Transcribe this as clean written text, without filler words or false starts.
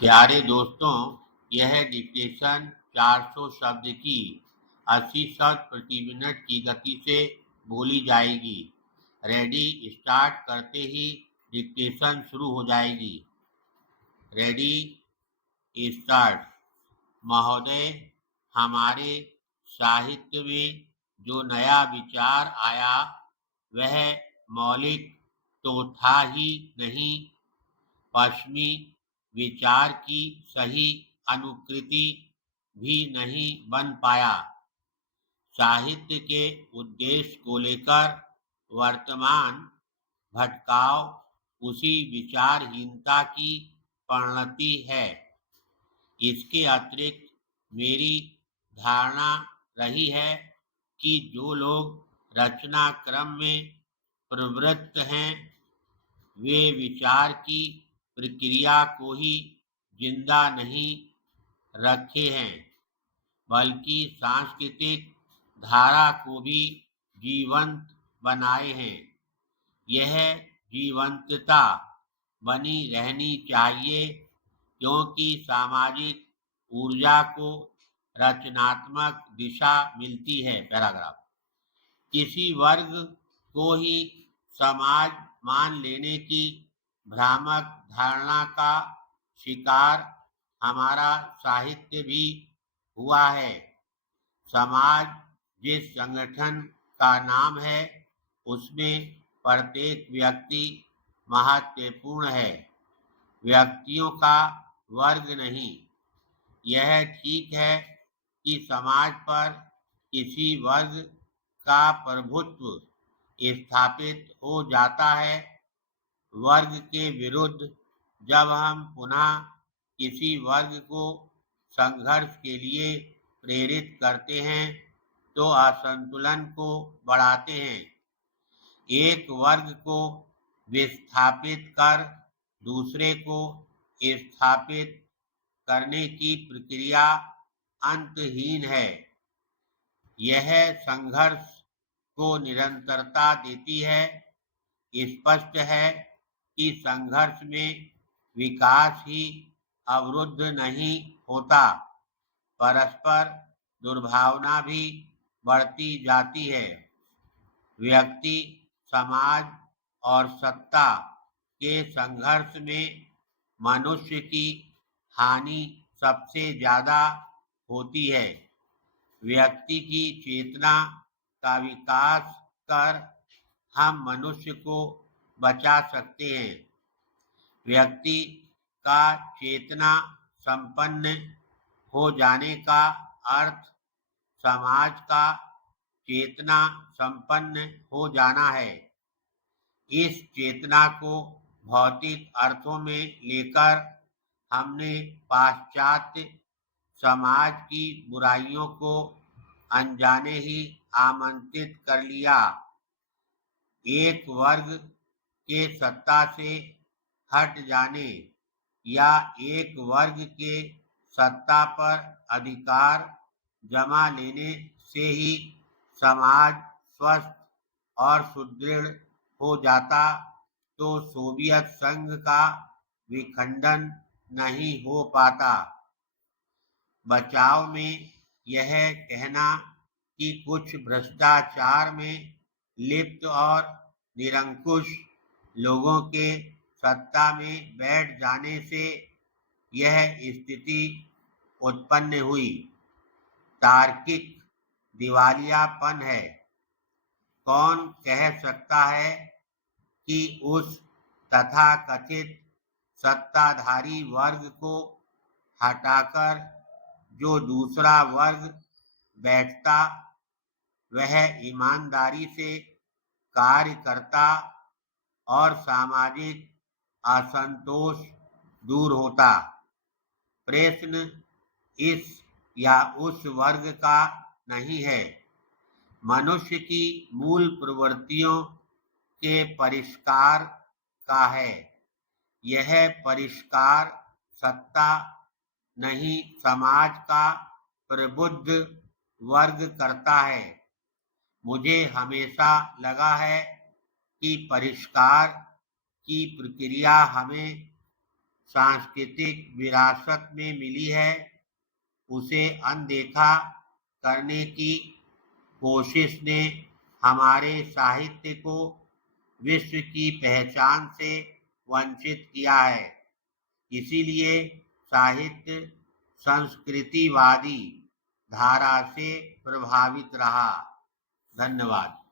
प्यारे दोस्तों, यह डिक्टेशन 400 शब्द की 80 शब्द प्रति मिनट की गति से बोली जाएगी। रेडी स्टार्ट करते ही डिक्टेशन शुरू हो जाएगी। Ready start. महोदय, हमारे साहित्य में जो नया विचार आया वह मौलिक तो था ही नहीं, पश्चिमी विचार की सही अनुकृति भी नहीं बन पाया। साहित्य के उद्देश्य को लेकर वर्तमान भटकाव उसी विचारहीनता की परिणति है। इसके अतिरिक्त मेरी धारणा रही है कि जो लोग रचना क्रम में प्रवृत्त हैं वे विचार की प्रक्रिया को ही जिंदा नहीं रखे हैं, बल्कि सांस्कृतिक धारा को भी जीवंत बनाए हैं। यह जीवंतता बनी रहनी चाहिए, क्योंकि सामाजिक ऊर्जा को रचनात्मक दिशा मिलती है। पैराग्राफ। किसी वर्ग को ही समाज मान लेने की भ्रामक धारणा का शिकार हमारा साहित्य भी हुआ है। समाज जिस संगठन का नाम है उसमें प्रत्येक व्यक्ति महत्वपूर्ण है, व्यक्तियों का वर्ग नहीं। यह ठीक है कि समाज पर किसी वर्ग का प्रभुत्व स्थापित हो जाता है। वर्ग के विरुद्ध जब हम पुनः किसी वर्ग को संघर्ष के लिए प्रेरित करते हैं तो असंतुलन को बढ़ाते हैं। एक वर्ग को विस्थापित कर दूसरे को स्थापित करने की प्रक्रिया अंतहीन है। यह संघर्ष को निरंतरता देती है। स्पष्ट है कि संघर्ष में विकास ही अवरुद्ध नहीं होता, परस्पर दुर्भावना भी बढ़ती जाती है। व्यक्ति, समाज और सत्ता के संघर्ष में मनुष्य की हानि सबसे ज्यादा होती है। व्यक्ति की चेतना का विकास कर हम मनुष्य को बचा सकते हैं। व्यक्ति का चेतना संपन्न हो जाने का अर्थ समाज का चेतना संपन्न हो जाना है। इस चेतना को भौतिक अर्थों में लेकर हमने पाश्चात्य समाज की बुराइयों को अनजाने ही आमंत्रित कर लिया। एक वर्ग के सत्ता से हट जाने या एक वर्ग के सत्ता पर अधिकार जमा लेने से ही समाज स्वस्थ और सुदृढ़ हो जाता तो सोवियत संघ का विखंडन नहीं हो पाता। बचाव में यह कहना कि कुछ भ्रष्टाचार में लिप्त और निरंकुश लोगों के सत्ता में बैठ जाने से यह स्थिति उत्पन्न हुई, तार्किक दिवालियापन है। कौन कह सकता है कि उस तथाकथित सत्ताधारी वर्ग को हटाकर जो दूसरा वर्ग बैठता वह ईमानदारी से कार्य करता और सामाजिक असंतोष दूर होता। प्रश्न इस या उस वर्ग का नहीं है, मनुष्य की मूल प्रवृत्तियों के परिष्कार का है। यह परिष्कार सत्ता नहीं समाज का प्रबुद्ध वर्ग करता है। मुझे हमेशा लगा है कि परिष्कार की प्रक्रिया हमें सांस्कृतिक विरासत में मिली है उसे अनदेखा करने की कोशिश ने हमारे साहित्य को विश्व की पहचान से वंचित किया है। इसीलिए साहित्य संस्कृतिवादी धारा से प्रभावित रहा। धन्यवाद।